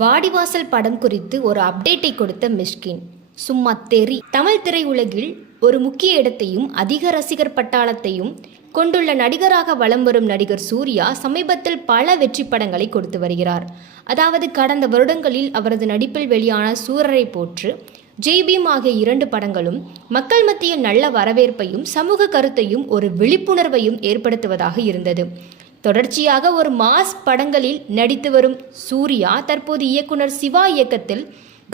வாடிவாசல் படம் குறித்து ஒரு அப்டேட்டை கொடுத்த மிஷ்கின். சும்மா தெறி. தமிழ் திரையுலகில் ஒரு முக்கிய இடத்தையும் அதிக ரசிகர் பட்டாளத்தையும் கொண்டுள்ள நடிகராக வலம் வரும் நடிகர் சூர்யா சமீபத்தில் பல வெற்றி படங்களை கொடுத்து வருகிறார். அதாவது கடந்த வருடங்களில் அவரது நடிப்பில் வெளியான சூரரை போற்று, ஜெய் பீம் ஆகிய 2 படங்களும் மக்கள் மத்தியில் நல்ல வரவேற்பையும் சமூக கருத்தையும் ஒரு விழிப்புணர்வையும் ஏற்படுத்துவதாக இருந்தது. தொடர்ச்சியாக ஒரு மாஸ் படங்களில் நடித்து வரும் சூர்யா தற்போது இயக்குனர் சிவா இயக்கத்தில்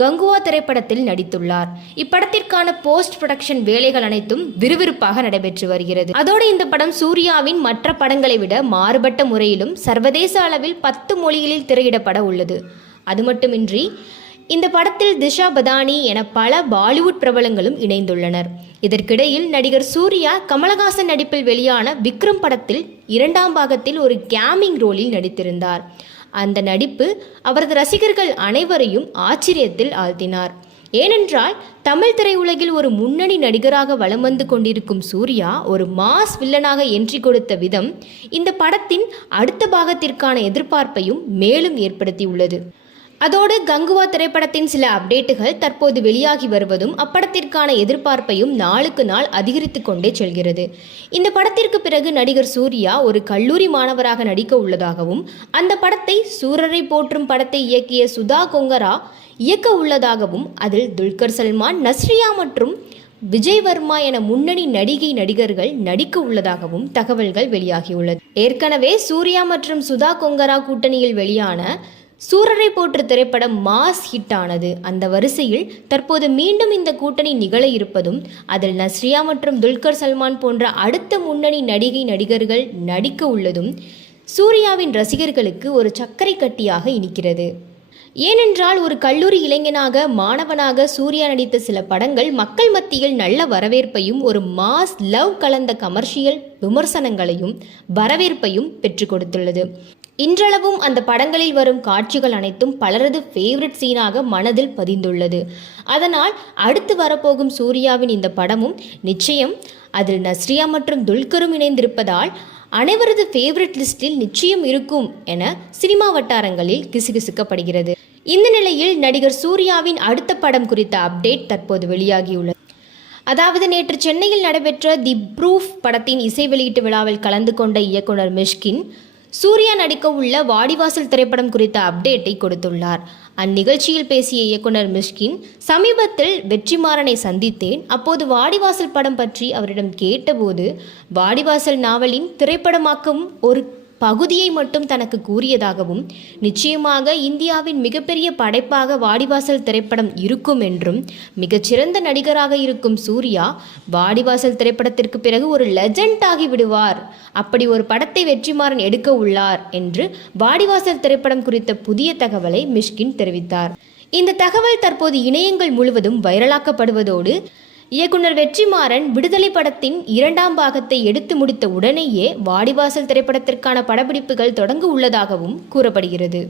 கங்குவா திரைப்படத்தில் நடித்துள்ளார். இப்படத்திற்கான போஸ்ட் ப்ரொடக்ஷன் வேலைகள் அனைத்தும் விறுவிறுப்பாக நடைபெற்று வருகிறது. அதோடு இந்த படம் சூர்யாவின் மற்ற படங்களை விட மாறுபட்ட முறையிலும் சர்வதேச அளவில் 10 மொழிகளில் திரையிடப்பட உள்ளது. அது மட்டுமின்றி இந்த படத்தில் திஷா பதானி என பல பாலிவுட் பிரபலங்களும் இணைந்துள்ளனர். இதற்கிடையில் நடிகர் சூர்யா கமலஹாசன் நடிப்பில் வெளியான விக்ரம் படத்தில் 2ஆம் பாகத்தில் ஒரு கேமிங் ரோலில் நடித்திருந்தார். அந்த நடிப்பு அவரது ரசிகர்கள் அனைவரையும் ஆச்சரியத்தில் ஆழ்த்தினார். ஏனென்றால் தமிழ் திரையுலகில் ஒரு முன்னணி நடிகராக வலம் வந்து கொண்டிருக்கும் சூர்யா ஒரு மாஸ் வில்லனாக என்ட்ரி கொடுத்த விதம் இந்த படத்தின் அடுத்த பாகத்திற்கான எதிர்பார்ப்பையும் மேலும் ஏற்படுத்தியுள்ளது. அதோடு கங்குவா திரைப்படத்தின் சில அப்டேட்டுகள் தற்போது வெளியாகி வருவதும் அப்படத்திற்கான எதிர்பார்ப்பையும் நாளுக்கு நாள் அதிகரித்து கொண்டே செல்கிறது. இந்த படத்திற்கு பிறகு நடிகர் சூர்யா ஒரு கல்லூரி மாணவராக நடிக்க உள்ளதாகவும் அந்த படத்தை சூரரை போற்றும் படத்தை இயக்கிய சுதா கொங்கரா இயக்க உள்ளதாகவும் அதில் துல்கர் சல்மான், நஸ்ரியா மற்றும் விஜய் வர்மா என முன்னணி நடிகர்கள் நடிக்க உள்ளதாகவும் தகவல்கள் வெளியாகியுள்ளது. ஏற்கனவே சூர்யா மற்றும் சுதா கொங்கரா கூட்டணியில் வெளியான சூரரை போற்று திரைப்படம் மாஸ் ஹிட் ஆனது. அந்த வரிசையில் தற்போது மீண்டும் இந்த கூட்டணி நிகழ இருப்பதும் அதில் நஸ்ரியா மற்றும் துல்கர் சல்மான் போன்ற அடுத்த முன்னணி நடிகர்கள் நடிக்க உள்ளதும் சூர்யாவின் ரசிகர்களுக்கு ஒரு சர்க்கரை கட்டியாக இனிக்கிறது. ஏனென்றால் ஒரு கல்லூரி இளைஞனாக மாணவனாக சூர்யா நடித்த சில படங்கள் மக்கள் மத்தியில் நல்ல வரவேற்பையும் ஒரு மாஸ் லவ் கலந்த கமர்ஷியல் விமர்சனங்களையும் வரவேற்பையும் பெற்றுக் கொடுத்துள்ளது. இன்றளவும் அந்த படங்களில் வரும் காட்சிகள் அனைத்தும் பலரது ஃபேவரட் சீனாக மனதில் பதிந்துள்ளது. அதனால் அடுத்து வரப்போகும் சூர்யாவின் இந்த படமும் நிச்சயம் அதில் நஸ்ரியா மற்றும் துல்கரும் இணைந்திருப்பதால் அனைவரது ஃபேவரட் லிஸ்டில் நிச்சயம் இருக்கும் என சினிமா வட்டாரங்களில் கிசுகிசுக்கப்படுகிறது. இந்த நிலையில் நடிகர் சூர்யாவின் அடுத்த படம் குறித்த அப்டேட் தற்போது வெளியாகியுள்ளது. அதாவது நேற்று சென்னையில் நடைபெற்ற தி ப்ரூஃப் படத்தின் இசை வெளியீட்டு விழாவில் கலந்து கொண்ட இயக்குனர் மிஷ்கின் சூர்யா நடிக்க உள்ள வாடிவாசல் திரைப்படம் குறித்த அப்டேட்டை கொடுத்துள்ளார். அந்நிகழ்ச்சியில் பேசிய இயக்குனர் மிஷ்கின், சமீபத்தில் வெற்றிமாறனை சந்தித்தேன். அப்போது வாடிவாசல் படம் பற்றி அவரிடம் கேட்டபோது வாடிவாசல் நாவலின் திரைப்படமாக்கும் ஒரு பகுதியை மட்டும் தனக்கு கூறியதாகவும் நிச்சயமாக இந்தியாவின் மிகப்பெரிய படைப்பாக வாடிவாசல் திரைப்படம் இருக்கும் என்றும் மிகச்சிறந்த நடிகராக இருக்கும் சூர்யா வாடிவாசல் திரைப்படத்திற்கு பிறகு ஒரு லெஜண்ட் ஆகி விடுவார், அப்படி ஒரு படத்தை வெற்றிமாறன் எடுக்க உள்ளார் என்று வாடிவாசல் திரைப்படம் குறித்த புதிய தகவலை மிஷ்கின் தெரிவித்தார். இந்த தகவல் தற்போது இணையங்கள் முழுவதும் வைரலாக்கப்படுவதோடு இயக்குனர் வெற்றிமாறன் விடுதலை படத்தின் 2ஆம் பாகத்தை எடுத்து முடித்த உடனேயே வாடிவாசல் திரைப்படத்திற்கான படப்பிடிப்புகள் தொடங்க உள்ளதாகவும் கூறப்படுகிறது.